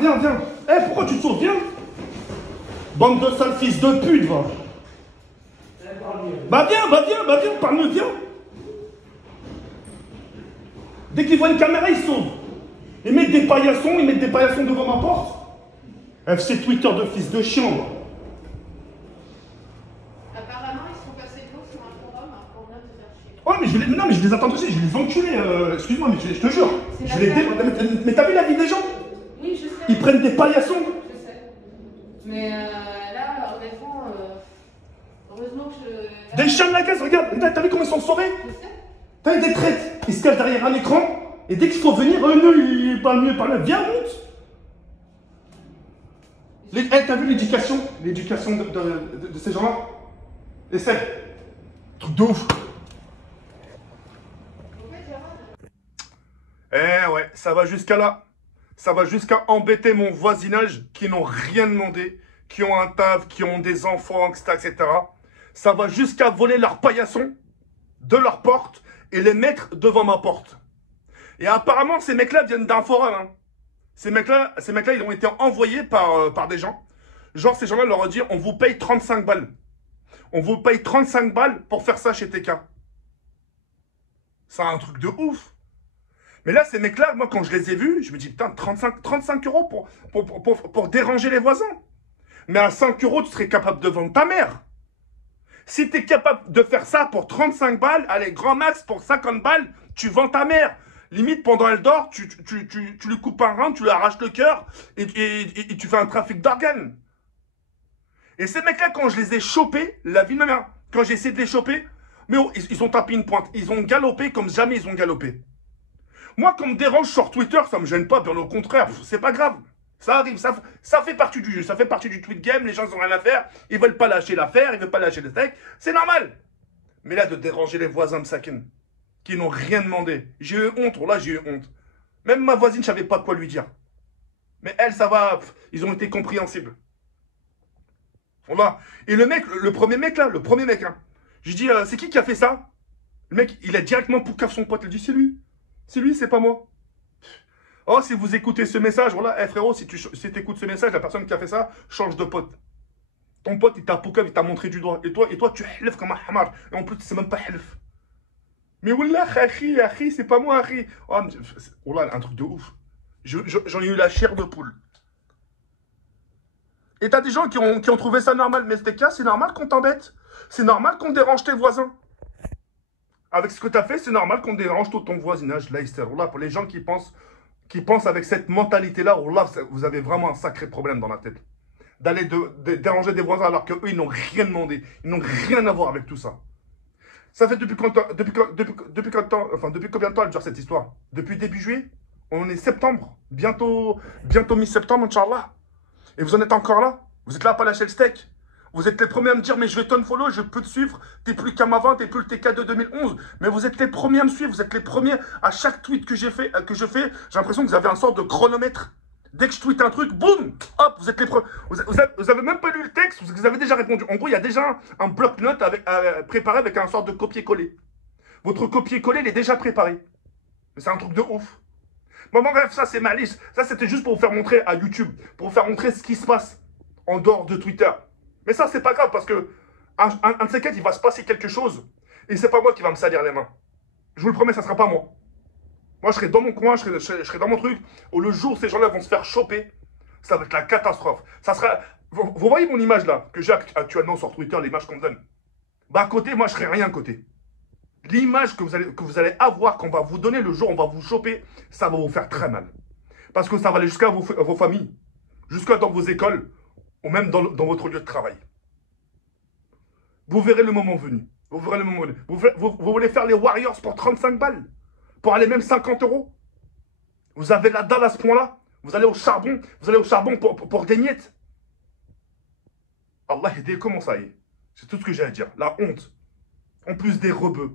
viens, viens. Eh, pourquoi tu te sauves? Viens. Bande de sales fils de pute, va. Bah viens, parle-moi, viens. Dès qu'ils voient une caméra, ils sauvent. Ils mettent des paillassons devant ma porte. FC Twitter de fils de chien, moi. Apparemment, ils sont passés devant sur un forum pour venir te faire chier. Oh, mais je les attends aussi, je les enculés. Excuse-moi, mais je te jure. Mais t'as vu la vie des gens? Oui, je sais. Ils prennent des paillassons. Je sais. Mais là, honnêtement, heureusement que je. Des chiens de la caisse, regarde. T'as vu comment ils sont sauvés? Je sais. T'as des traites. Ils se cachent derrière un écran. Et dès qu'il faut venir, non, il est pas mieux par là. Viens, monte. T'as vu l'éducation de ces gens-là? Essaie. Truc de ouf. Eh ouais, ça va jusqu'à là. Ça va jusqu'à embêter mon voisinage qui n'ont rien demandé, qui ont un taf, qui ont des enfants, etc. Ça va jusqu'à voler leurs paillassons de leur porte et les mettre devant ma porte. Et apparemment, ces mecs-là viennent d'un forum. Hein. Ces mecs-là, ils ont été envoyés par des gens. Genre, ces gens-là leur ont dit, on vous paye 35 balles. On vous paye 35 balles pour faire ça chez TK. C'est un truc de ouf. Mais là, ces mecs-là, moi, quand je les ai vus, je me dis, putain, 35 euros pour déranger les voisins. Mais à 5 euros, tu serais capable de vendre ta mère. Si tu es capable de faire ça pour 35 balles, allez, grand max, pour 50 balles, tu vends ta mère. Limite, pendant elle dort, tu lui coupes un rein, tu lui arraches le cœur et tu fais un trafic d'organes. Et ces mecs-là, quand je les ai chopés, la vie de ma mère, quand j'ai essayé de les choper, mais oh, ils ont tapé une pointe. Ils ont galopé comme jamais ils ont galopé. Moi, quand me dérange sur Twitter, ça me gêne pas, bien au contraire, c'est pas grave. Ça arrive, ça fait partie du jeu, ça fait partie du tweet game, les gens n'ont rien à faire, ils veulent pas lâcher l'affaire, ils veulent pas lâcher le steak, c'est normal. Mais là, de déranger les voisins de Sakin, qui n'ont rien demandé, j'ai eu honte, là j'ai eu honte. Même ma voisine, je savais pas quoi lui dire. Mais elle, ça va, ils ont été compréhensibles. Voilà. Et le mec, le premier mec, hein, je dis, c'est qui a fait ça? Le mec, il a directement poucave son pote, il dit, c'est lui. C'est lui, c'est pas moi. Oh, si vous écoutez ce message, voilà, hey, frérot, si tu écoutes ce message, la personne qui a fait ça, change de pote. Ton pote, il t'a poucave, il t'a montré du doigt. Et toi, tu halef comme un hamar. Et en plus, tu sais même pas halef. Mais wallah, akhi, c'est pas moi, akhi. Oh, wallah, un truc de ouf. J'en ai eu la chair de poule. Et t'as des gens qui ont trouvé ça normal. Mais c'était cas, c'est normal qu'on t'embête. C'est normal qu'on dérange tes voisins. Avec ce que t'as fait, c'est normal qu'on dérange tout ton voisinage. Là, wallah, pour les gens qui pensent avec cette mentalité-là, wallah, vous avez vraiment un sacré problème dans la tête. D'aller déranger des voisins alors qu'eux, ils n'ont rien demandé. Ils n'ont rien à voir avec tout ça. Ça fait depuis combien de temps elle dure cette histoire? Depuis début juillet? On est septembre. Bientôt mi-septembre, Inch'Allah. Et vous en êtes encore là? Vous êtes là à pas lâcher le steak? Vous êtes les premiers à me dire, mais je vais t'unfollow, je peux te suivre. T'es plus qu'Am avant, t'es plus le TK de 2011. Mais vous êtes les premiers à me suivre. Vous êtes les premiers à chaque tweet que je fais. J'ai l'impression que vous avez un sorte de chronomètre. Dès que je tweete un truc, boum, hop, vous êtes les premiers. Vous avez même pas lu le texte, vous avez déjà répondu. En gros, il y a déjà un bloc-notes préparé avec un sorte de copier-coller. Votre copier-coller, il est déjà préparé. Mais c'est un truc de ouf. Bon, bref, ça, c'est ma liste. Ça, c'était juste pour vous faire montrer à YouTube, pour vous faire montrer ce qui se passe en dehors de Twitter. Mais ça, c'est pas grave, parce que un de ces quatre, il va se passer quelque chose. Et c'est pas moi qui va me salir les mains. Je vous le promets, ça sera pas moi. Moi, je serai dans mon coin, je serai dans mon truc, où le jour où ces gens-là vont se faire choper, ça va être la catastrophe. Ça sera... Vous voyez mon image là, que j'ai actuellement sur Twitter, l'image qu'on me donne. Bah à côté, moi, je serai rien à côté. L'image que vous allez avoir, qu'on va vous donner le jour où on va vous choper, ça va vous faire très mal. Parce que ça va aller jusqu'à vos familles, jusqu'à dans vos écoles, ou même dans votre lieu de travail. Vous verrez le moment venu. Vous verrez le moment venu. Vous voulez faire les Warriors pour 35 balles? Pour aller même 50 euros? Vous avez la dalle à ce point-là? Vous allez au charbon pour des miettes? Allah aidez, comment ça y est? C'est tout ce que j'ai à dire. La honte. En plus des rebeux.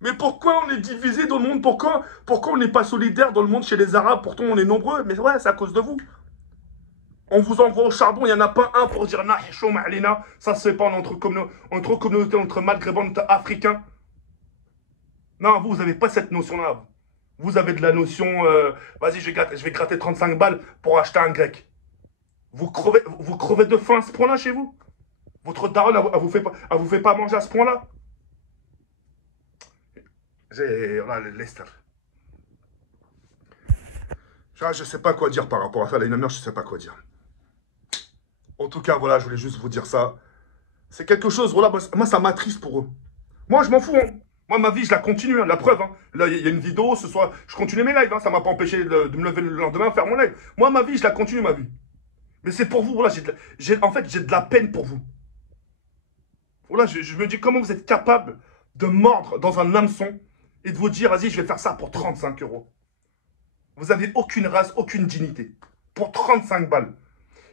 Mais pourquoi on est divisé dans le monde? Pourquoi on n'est pas solidaire dans le monde chez les Arabes? Pourtant on est nombreux. Mais ouais, c'est à cause de vous. On vous envoie au charbon, il n'y en a pas un pour dire nah, ça se fait pas entre communautés, entre maghrébins, entre africains. Non, vous n'avez pas cette notion-là. Vous avez de la notion, vas-y, je vais gratter 35 balles pour acheter un grec. Vous crevez de faim à ce point-là chez vous? Votre daronne, elle vous fait pas manger à ce point-là? Voilà, Lester. Je sais pas quoi dire par rapport à ça, la mère, je sais pas quoi dire. En tout cas, voilà, je voulais juste vous dire ça. C'est quelque chose, voilà, moi, ça m'attriste pour eux. Moi, je m'en fous, hein. Moi, ma vie, je la continue, hein, la preuve. Hein. Là, il y a une vidéo, ce soir, je continue mes lives, hein, ça m'a pas empêché de me lever le lendemain, faire mon live. Moi, ma vie, je la continue, ma vie. Mais c'est pour vous, voilà, en fait, j'ai de la peine pour vous. Voilà, je me dis, comment vous êtes capable de mordre dans un hameçon et de vous dire, vas-y, je vais faire ça pour 35 euros. Vous n'avez aucune race, aucune dignité. Pour 35 balles.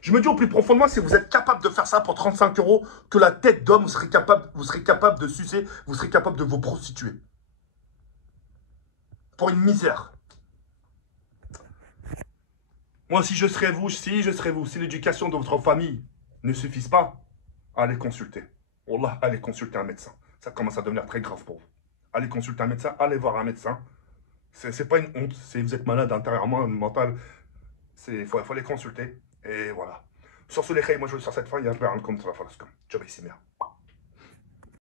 Je me dis au plus profond de moi, si vous êtes capable de faire ça pour 35 euros, que la tête d'homme, vous serez capable de sucer, vous serez capable de vous prostituer. Pour une misère. Moi, si je serais vous, si l'éducation de votre famille ne suffise pas, allez consulter. Wallah, allez consulter un médecin. Ça commence à devenir très grave pour vous. Allez consulter un médecin, allez voir un médecin. C'est pas une honte, vous êtes malade intérieurement, mental. Faut les consulter. Et voilà. Sur ce, les moi je vous sur cette fin, il y a un peu un comme ça, comme. Tu vas ici, merde.